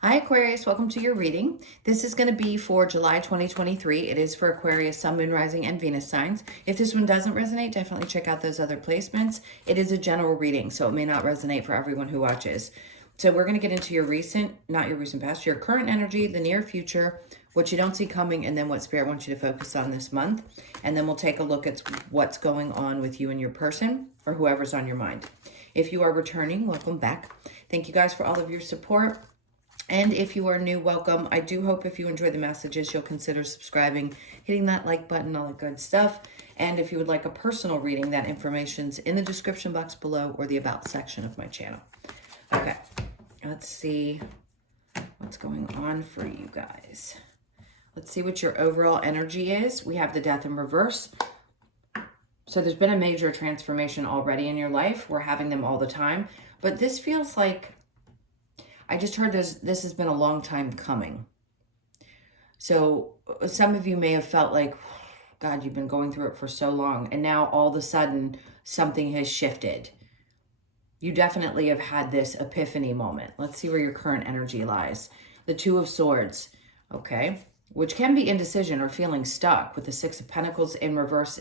Hi Aquarius, welcome to your reading. This is going to be for July 2023. It is for Aquarius, Sun, Moon, Rising, and Venus signs. If this one doesn't resonate, definitely check out those other placements. It is a general reading, so it may not resonate for everyone who watches. So we're going to get into your not your recent past, your current energy, the near future, what you don't see coming, and then what Spirit wants you to focus on this month. And then we'll take a look at what's going on with you and your person or whoever's on your mind. If you are returning, welcome back. Thank you guys for all of your support. And if you are new, welcome. I do hope if you enjoy the messages, you'll consider subscribing, hitting that like button, all that good stuff. And if you would like a personal reading, that information's in the description box below or the about section of my channel. Okay, let's see what's going on for you guys. Let's see what your overall energy is. We have the Death in reverse. So there's been a major transformation already in your life. We're having them all the time. But this feels like, I just heard this has been a long time coming. So some of you may have felt like, God, you've been going through it for so long. And now all of a sudden something has shifted. You definitely have had this epiphany moment. Let's see where your current energy lies. The Two of Swords, okay? Which can be indecision or feeling stuck with the Six of Pentacles in reverse.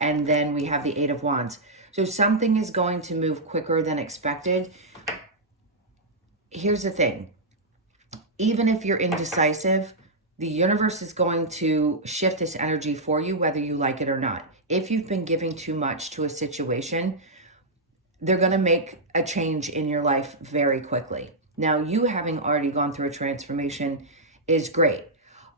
And then we have the Eight of Wands. So something is going to move quicker than expected. Here's the thing. Even if you're indecisive, the universe is going to shift this energy for you, whether you like it or not. If you've been giving too much to a situation, they're going to make a change in your life very quickly. Now, you having already gone through a transformation is great,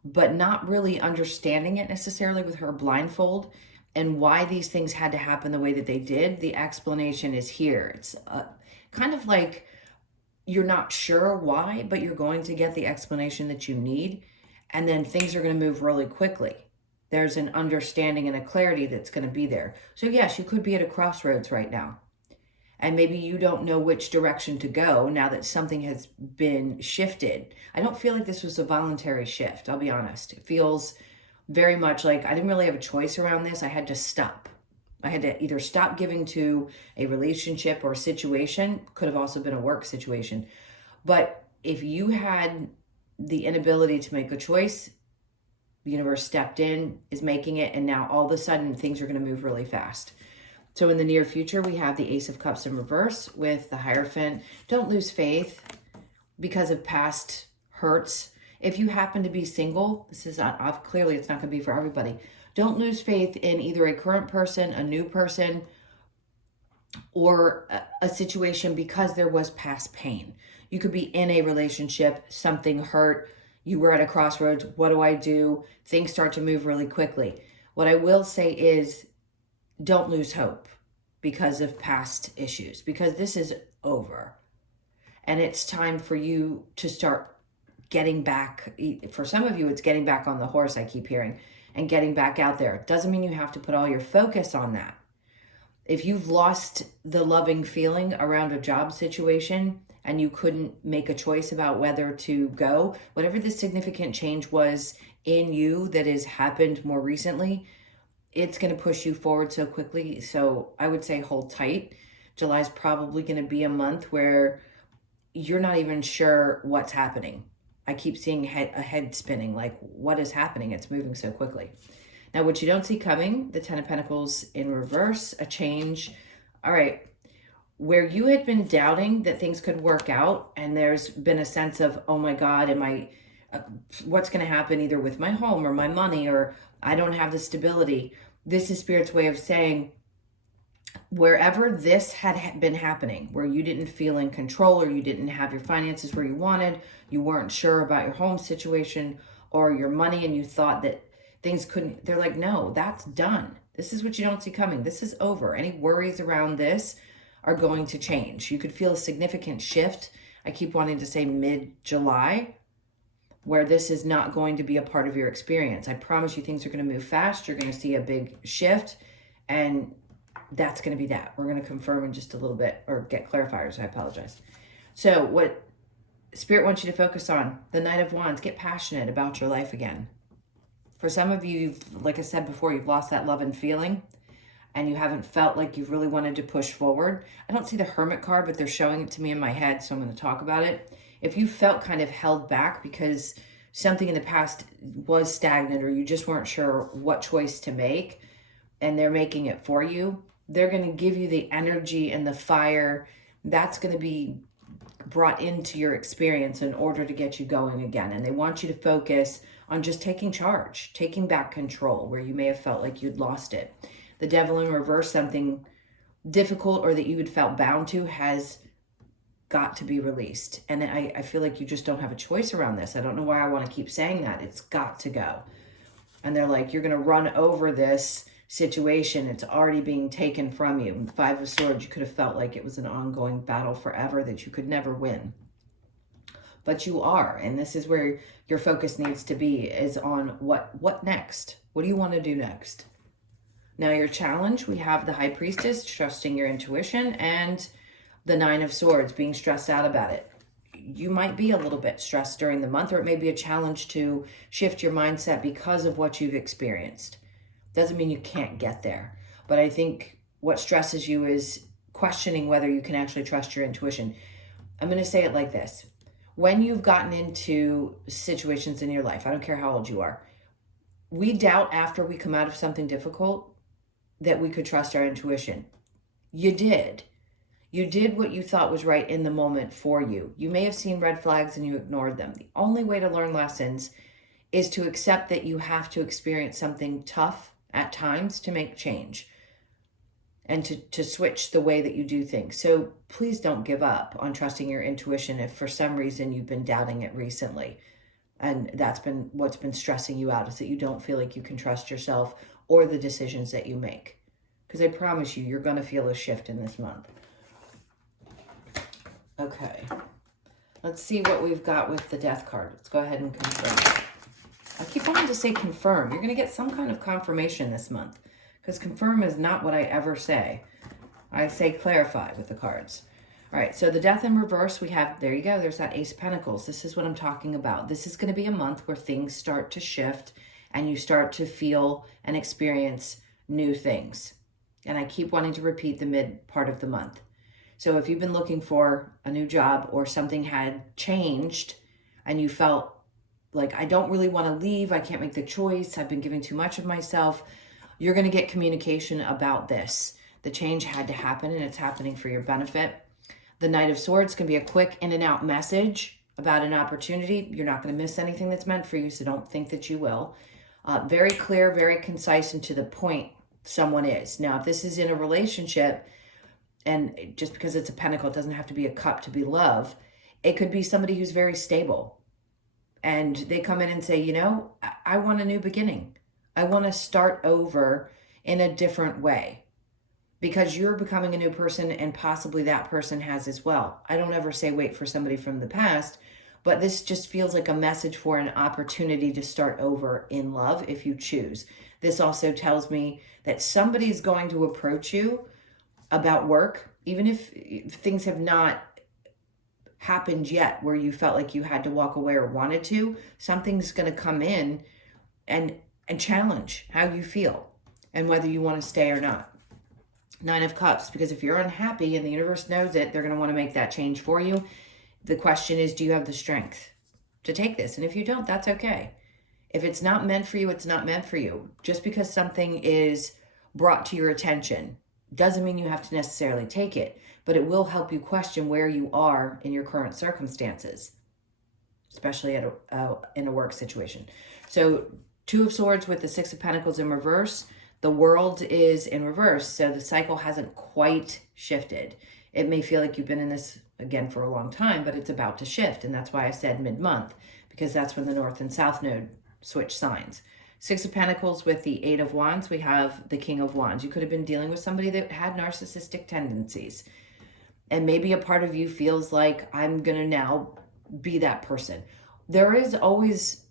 but not really understanding it necessarily with her blindfold and why these things had to happen the way that they did. The explanation is here. It's kind of like, you're not sure why, but you're going to get the explanation that you need. And then things are going to move really quickly. There's an understanding and a clarity that's going to be there. So yes, you could be at a crossroads right now. And maybe you don't know which direction to go now that something has been shifted. I don't feel like this was a voluntary shift, I'll be honest. It feels very much like I didn't really have a choice around this. I had to stop. I had to either stop giving to a relationship or a situation. Could have also been a work situation. But if you had the inability to make a choice, the universe stepped in, is making it, and now all of a sudden things are going to move really fast. So in the near future, we have the Ace of Cups in reverse with the Hierophant. Don't lose faith because of past hurts. If you happen to be single, this is not off. Clearly, it's not going to be for everybody. Don't lose faith in either a current person, a new person, or a situation because there was past pain. You could be in a relationship, something hurt, you were at a crossroads, what do I do? Things start to move really quickly. What I will say is don't lose hope because of past issues, because this is over. And it's time for you to start getting back. For some of you, it's getting back on the horse, I keep hearing, and getting back out there. Doesn't mean you have to put all your focus on that. If you've lost the loving feeling around a job situation and you couldn't make a choice about whether to go, whatever the significant change was in you that has happened more recently, it's going to push you forward so quickly. So I would say hold tight. July is probably going to be a month where you're not even sure what's happening. I keep seeing a head spinning, like what is happening? It's moving so quickly. Now, what you don't see coming, the Ten of Pentacles in reverse, a change. All right, where you had been doubting that things could work out, and there's been a sense of, oh my God, what's going to happen either with my home or my money, or I don't have the stability. This is Spirit's way of saying, wherever this had been happening, where you didn't feel in control or you didn't have your finances where you wanted, you weren't sure about your home situation or your money, and you thought that things couldn't, they're like, no, that's done. This is what you don't see coming. This is over. Any worries around this are going to change. You could feel a significant shift. I keep wanting to say mid-July, where this is not going to be a part of your experience. I promise you things are going to move fast. You're going to see a big shift, and that's going to be that. We're going to confirm in just a little bit, or get clarifiers. I apologize. So what Spirit wants you to focus on, the Knight of Wands, get passionate about your life again. For some of you, like I said before, you've lost that love and feeling, and you haven't felt like you've really wanted to push forward. I don't see the Hermit card, but they're showing it to me in my head, so I'm going to talk about it. If you felt kind of held back because something in the past was stagnant, or you just weren't sure what choice to make, and they're making it for you, they're going to give you the energy and the fire that's going to be brought into your experience in order to get you going again. And they want you to focus on just taking charge, taking back control where you may have felt like you'd lost it. The devil in reverse, something difficult or that you had felt bound to, has got to be released. And I feel like you just don't have a choice around this. I don't know why I want to keep saying that. It's got to go. And they're like, you're going to run over this situation. It's already being taken from you. And Five of Swords, you could have felt like it was an ongoing battle forever that you could never win. But you are. And this is where your focus needs to be, is on what next? What do you want to do next? Now your challenge, we have the High Priestess, trusting your intuition, and the Nine of Swords, being stressed out about it. You might be a little bit stressed during the month, or it may be a challenge to shift your mindset because of what you've experienced. Doesn't mean you can't get there. But I think what stresses you is questioning whether you can actually trust your intuition. I'm going to say it like this. When you've gotten into situations in your life, I don't care how old you are, we doubt after we come out of something difficult that we could trust our intuition. You did. You did what you thought was right in the moment for you. You may have seen red flags and you ignored them. The only way to learn lessons is to accept that you have to experience something tough at times to make change and to switch the way that you do things. So please don't give up on trusting your intuition if for some reason you've been doubting it recently. And that's been what's been stressing you out, is that you don't feel like you can trust yourself or the decisions that you make. Because I promise you, you're going to feel a shift in this month. Okay. Let's see what we've got with the Death card. Let's go ahead and confirm. I keep wanting to say confirm. You're going to get some kind of confirmation this month, because confirm is not what I ever say. I say clarify with the cards. All right, so the Death in reverse, we have, there you go, there's that Ace of Pentacles. This is what I'm talking about. This is going to be a month where things start to shift and you start to feel and experience new things. And I keep wanting to repeat the mid part of the month. So if you've been looking for a new job, or something had changed and you felt like, I don't really want to leave, I can't make the choice, I've been giving too much of myself, you're going to get communication about this. The change had to happen, and it's happening for your benefit. The Knight of Swords can be a quick in and out message about an opportunity. You're not going to miss anything that's meant for you, so don't think that you will. Very clear, very concise, and to the point someone is. Now, if this is in a relationship, and just because it's a pentacle, it doesn't have to be a cup to be love. It could be somebody who's very stable. And they come in and say, you know, I want a new beginning. I want to start over in a different way. Because you're becoming a new person, and possibly that person has as well. I don't ever say wait for somebody from the past, but this just feels like a message for an opportunity to start over in love if you choose. This also tells me that somebody's going to approach you about work, even if things have not happened yet where you felt like you had to walk away or wanted to. Something's going to come in and challenge how you feel and whether you want to stay or not. Nine of Cups, because if you're unhappy and the universe knows it, they're going to want to make that change for you. The question is, do you have the strength to take this? And if you don't, that's okay. If it's not meant for you, it's not meant for you. Just because something is brought to your attention doesn't mean you have to necessarily take it, but it will help you question where you are in your current circumstances, especially in a work situation. So Two of Swords with the Six of Pentacles in reverse. The World is in reverse, so the cycle hasn't quite shifted. It may feel like you've been in this, again, for a long time, but it's about to shift, and that's why I said mid-month, because that's when the North and South Node switch signs. Six of Pentacles with the Eight of Wands, we have the King of Wands. You could have been dealing with somebody that had narcissistic tendencies, and maybe a part of you feels like, I'm going to now be that person. There is always...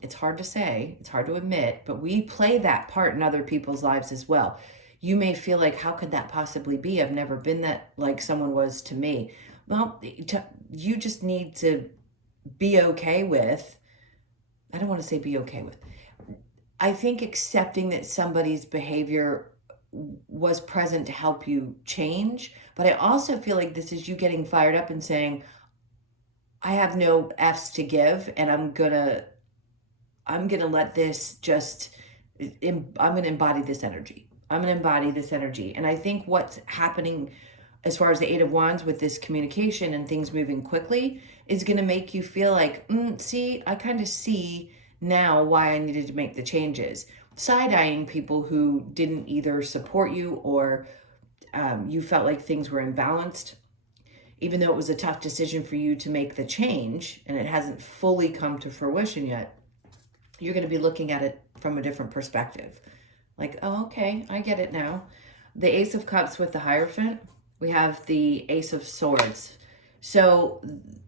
It's hard to say, it's hard to admit, but we play that part in other people's lives as well. You may feel like, how could that possibly be? I've never been that like someone was to me. Well, you just need to be okay with, I don't want to say be okay with. I think accepting that somebody's behavior was present to help you change, but I also feel like this is you getting fired up and saying, I have no F's to give, and I'm gonna let this just, I'm gonna embody this energy. I'm gonna embody this energy. And I think what's happening as far as the Eight of Wands with this communication and things moving quickly is gonna make you feel like, see, I kind of see now why I needed to make the changes. Side-eyeing people who didn't either support you or you felt like things were imbalanced, even though it was a tough decision for you to make the change and it hasn't fully come to fruition yet, you're going to be looking at it from a different perspective. Like, oh, okay, I get it now. The Ace of Cups with the Hierophant, we have the Ace of Swords. So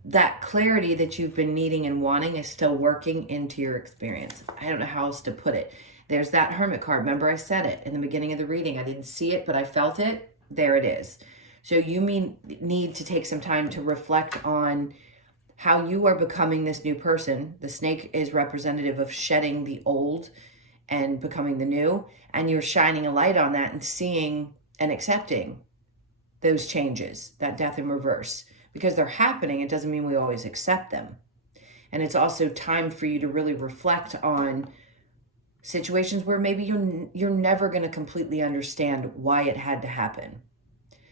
that clarity that you've been needing and wanting is still working into your experience. I don't know how else to put it. There's that Hermit card. Remember, I said it in the beginning of the reading. I didn't see it, but I felt it. There it is. So you need to take some time to reflect on how you are becoming this new person. The snake is representative of shedding the old and becoming the new. And you're shining a light on that and seeing and accepting those changes, that death in reverse. Because they're happening, it doesn't mean we always accept them. And it's also time for you to really reflect on situations where maybe you're never going to completely understand why it had to happen.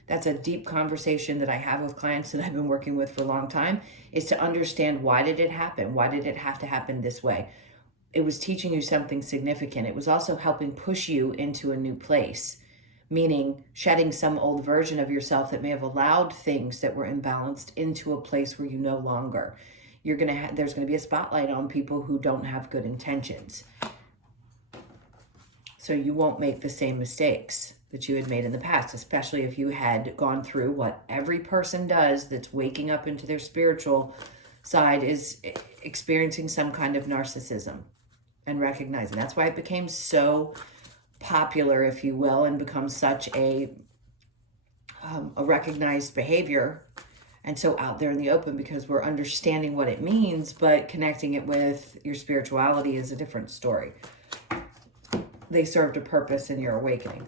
That's a deep conversation that I have with clients that I've been working with for a long time, is to understand, why did it happen? Why did it have to happen this way? It was teaching you something significant. It was also helping push you into a new place, meaning shedding some old version of yourself that may have allowed things that were imbalanced into a place where you no longer. There's going to be a spotlight on people who don't have good intentions. So you won't make the same mistakes that you had made in the past, especially if you had gone through what every person does that's waking up into their spiritual side, is experiencing some kind of narcissism and recognizing. That's why it became so popular, if you will, and becomes such a recognized behavior and so out there in the open, because we're understanding what it means, but connecting it with your spirituality is a different story. They served a purpose in your awakening.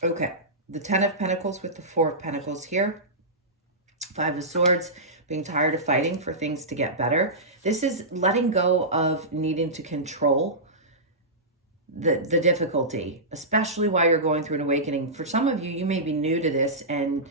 Okay, the 10 of Pentacles with the 4 of Pentacles here. 5 of Swords, being tired of fighting for things to get better. This is letting go of needing to control the difficulty, especially while you're going through an awakening. For some of you, you may be new to this, and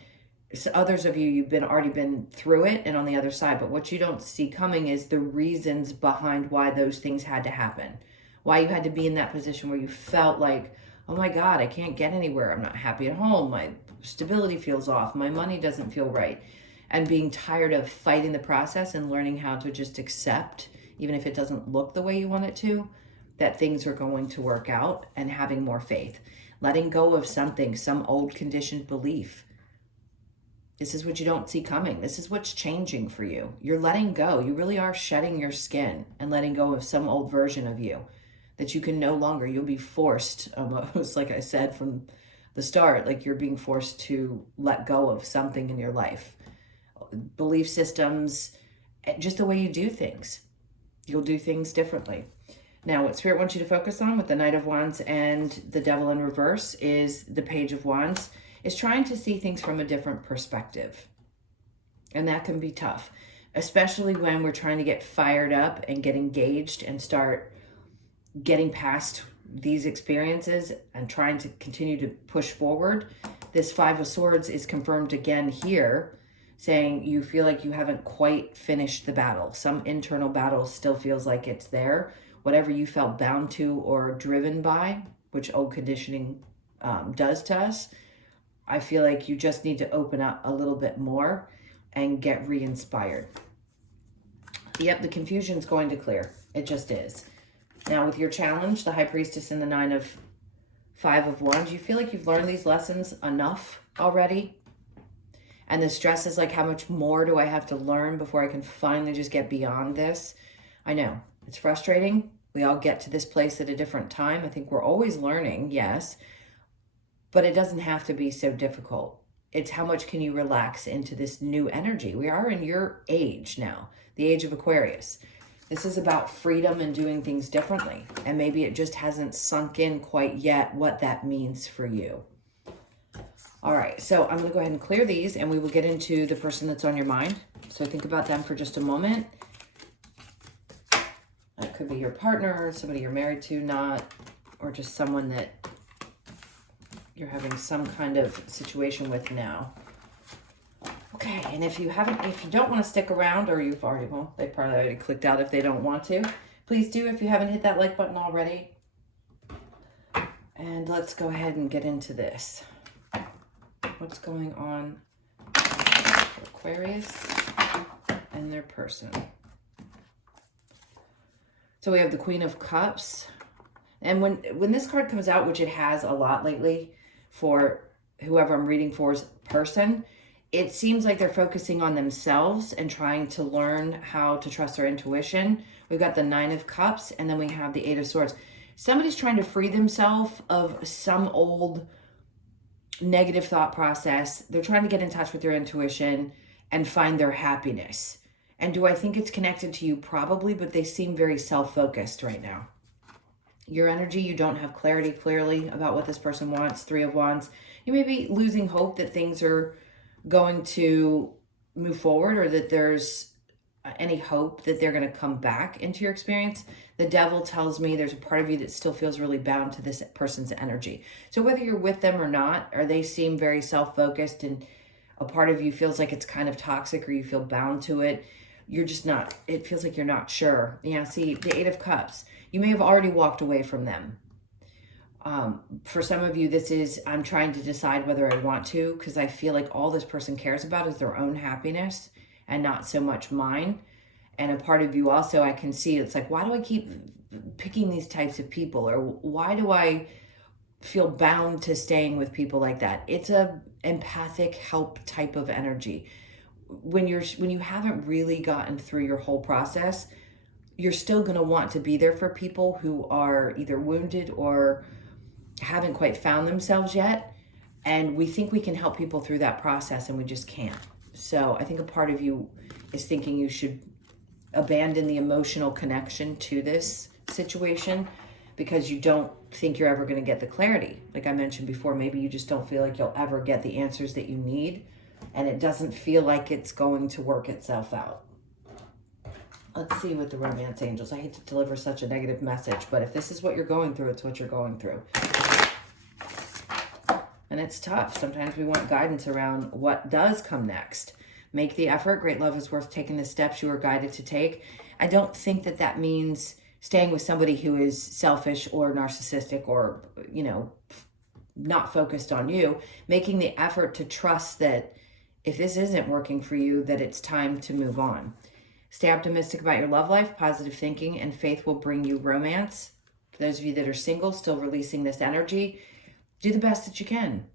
others of you, you've already been through it and on the other side. But what you don't see coming is the reasons behind why those things had to happen. Why you had to be in that position where you felt like, oh my God, I can't get anywhere. I'm not happy at home. My stability feels off. My money doesn't feel right. And being tired of fighting the process and learning how to just accept, even if it doesn't look the way you want it to, that things are going to work out, and having more faith. Letting go of something, some old conditioned belief. This is what you don't see coming. This is what's changing for you. You're letting go. You really are shedding your skin and letting go of some old version of you that you can no longer. You'll be forced, almost like I said from the start, like you're being forced to let go of something in your life. Belief systems, just the way you do things. You'll do things differently. Now, what Spirit wants you to focus on with the Knight of Wands and the Devil in reverse is the Page of Wands, is trying to see things from a different perspective. And that can be tough, especially when we're trying to get fired up and get engaged and start getting past these experiences and trying to continue to push forward. This 5 of Swords is confirmed again here, saying you feel like you haven't quite finished the battle. Some internal battle still feels like it's there. Whatever you felt bound to or driven by, which old conditioning does to us, I feel like you just need to open up a little bit more and get re-inspired. Yep, the confusion's going to clear. It just is. Now with your challenge, the High Priestess and the 5 of Wands, you feel like you've learned these lessons enough already. And the stress is like, how much more do I have to learn before I can finally just get beyond this? I know, it's frustrating. We all get to this place at a different time. I think we're always learning, yes, but it doesn't have to be so difficult. It's how much can you relax into this new energy? We are in your age now, the age of Aquarius. This is about freedom and doing things differently. And maybe it just hasn't sunk in quite yet what that means for you. All right, so I'm going to go ahead and clear these, and we will get into the person that's on your mind. So think about them for just a moment. It could be your partner, somebody you're married to, not, or just someone that you're having some kind of situation with now. Okay, and if you don't want to stick around, or you've already, well, they probably already clicked out if they don't want to. Please do if you haven't hit that like button already. And let's go ahead and get into this. What's going on for Aquarius and their person? So we have the Queen of Cups. And when this card comes out, which it has a lot lately for whoever I'm reading for's person, it seems like they're focusing on themselves and trying to learn how to trust their intuition. We've got the Nine of Cups, and then we have the Eight of Swords. Somebody's trying to free themselves of some old negative thought process. They're trying to get in touch with their intuition and find their happiness. And do I think it's connected to you? Probably, but they seem very self-focused right now. Your energy, you don't have clarity clearly about what this person wants. Three of Wands. You may be losing hope that things are going to move forward, or that there's any hope that they're going to come back into your experience. The Devil tells me there's a part of you that still feels really bound to this person's energy. So whether you're with them or not, or they seem very self-focused and a part of you feels like it's kind of toxic, or you feel bound to it, you're just not, it feels like you're not sure. Yeah, see, the Eight of Cups. You may have already walked away from them. For some of you, this is, I'm trying to decide whether I want to, because I feel like all this person cares about is their own happiness and not so much mine. And a part of you also, I can see, it's like, why do I keep picking these types of people? Or why do I feel bound to staying with people like that? It's a empathic help type of energy. When you haven't really gotten through your whole process, you're still going to want to be there for people who are either wounded or haven't quite found themselves yet. And we think we can help people through that process, and we just can't. So I think a part of you is thinking you should abandon the emotional connection to this situation because you don't think you're ever going to get the clarity. Like I mentioned before, maybe you just don't feel like you'll ever get the answers that you need, and it doesn't feel like it's going to work itself out. Let's see with the romance angels. I hate to deliver such a negative message, but if this is what you're going through, it's what you're going through. And it's tough. Sometimes we want guidance around what does come next. Make the effort. Great love is worth taking the steps you are guided to take. I don't think that that means staying with somebody who is selfish or narcissistic or, not focused on you. Making the effort to trust that if this isn't working for you, that it's time to move on. Stay optimistic about your love life. Positive thinking and faith will bring you romance. For those of you that are single, still releasing this energy, do the best that you can.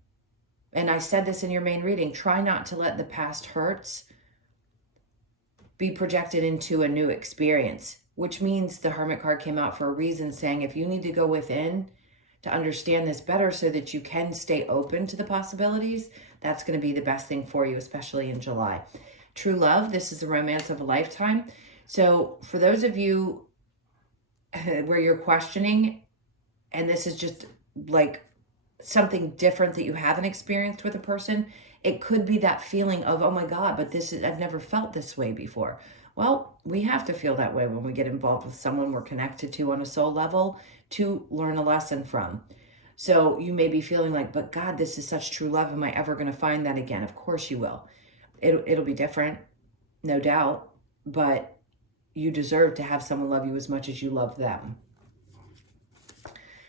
And I said this in your main reading, try not to let the past hurts be projected into a new experience, which means the Hermit card came out for a reason, saying if you need to go within to understand this better so that you can stay open to the possibilities, that's going to be the best thing for you, especially in July. True love, this is the romance of a lifetime. So for those of you where you're questioning, and this is just like something different that you haven't experienced with a person, it could be that feeling of, oh my God, but I've never felt this way before. Well, we have to feel that way when we get involved with someone we're connected to on a soul level to learn a lesson from. So you may be feeling like, but God, this is such true love. Am I ever going to find that again? Of course you will. It'll be different, no doubt, but you deserve to have someone love you as much as you love them.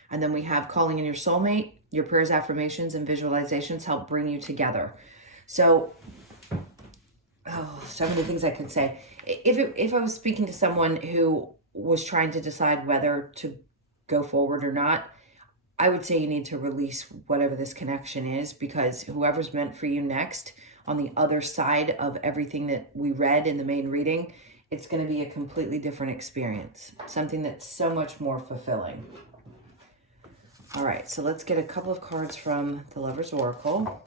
And then we have calling in your soulmate. Your prayers, affirmations, and visualizations help bring you together. So, so many things I could say. If I was speaking to someone who was trying to decide whether to go forward or not, I would say you need to release whatever this connection is, because whoever's meant for you next, on the other side of everything that we read in the main reading, it's going to be a completely different experience. Something that's so much more fulfilling. All right, so let's get a couple of cards from the Lover's Oracle.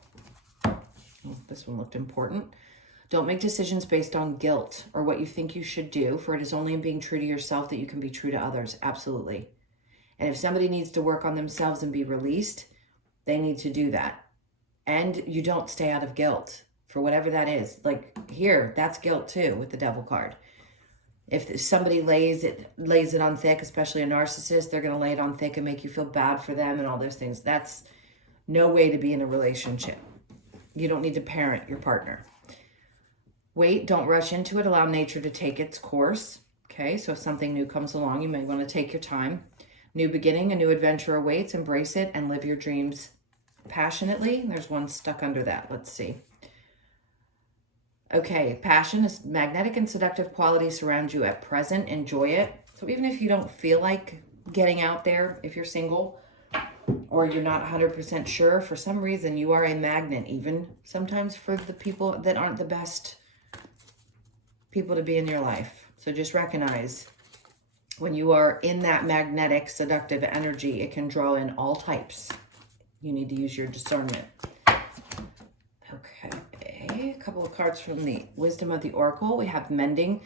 Oh, this one looked important. Don't make decisions based on guilt or what you think you should do, for it is only in being true to yourself that you can be true to others. Absolutely. And if somebody needs to work on themselves and be released, they need to do that. And you don't stay out of guilt for whatever that is. Like here, that's guilt too with the Devil card. If somebody lays it on thick, especially a narcissist, they're going to lay it on thick and make you feel bad for them and all those things. That's no way to be in a relationship. You don't need to parent your partner. Wait, don't rush into it. Allow nature to take its course. Okay, so if something new comes along, you may want to take your time. New beginning, a new adventure awaits. Embrace it and live your dreams passionately. There's one stuck under that. Let's see. Okay, passion is magnetic and seductive qualities surround you at present. Enjoy it. So even if you don't feel like getting out there, if you're single or you're not 100% sure, for some reason you are a magnet, even sometimes for the people that aren't the best people to be in your life. So just recognize when you are in that magnetic, seductive energy, it can draw in all types. You need to use your discernment. Okay, a couple of cards from the Wisdom of the Oracle. We have mending.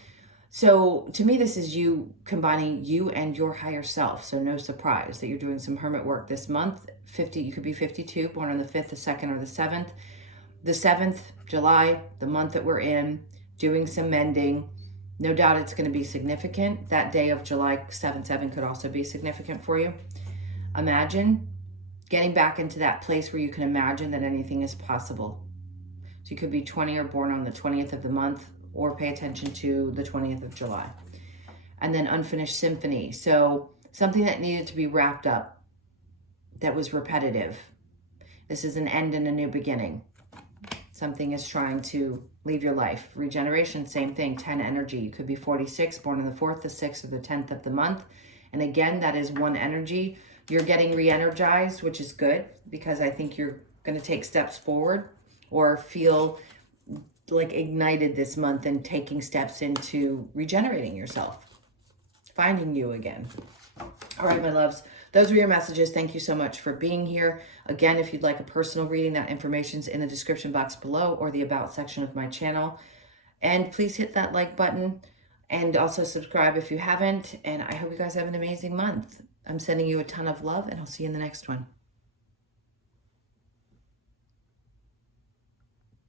So to me, this is you combining you and your higher self. So no surprise that you're doing some hermit work this month. 50, you could be 52, born on the 5th, the 2nd, or the 7th. The 7th, July, the month that we're in, doing some mending. No doubt it's going to be significant. That day of July 7/7 could also be significant for you. Imagine getting back into that place where you can imagine that anything is possible. So you could be 20 or born on the 20th of the month, or pay attention to the 20th of July. And then unfinished symphony. So something that needed to be wrapped up, that was repetitive. This is an end and a new beginning. Something is trying to leave your life. Regeneration, same thing, 10 energy. You could be 46, born on the 4th, the 6th, or the 10th of the month. And again, that is one energy. You're getting re-energized, which is good, because I think you're going to take steps forward or feel like ignited this month and taking steps into regenerating yourself, finding you again. All right, my loves, those were your messages. Thank you so much for being here. Again, if you'd like a personal reading, that information's in the description box below or the about section of my channel. And please hit that like button and also subscribe if you haven't. And I hope you guys have an amazing month. I'm sending you a ton of love, and I'll see you in the next one.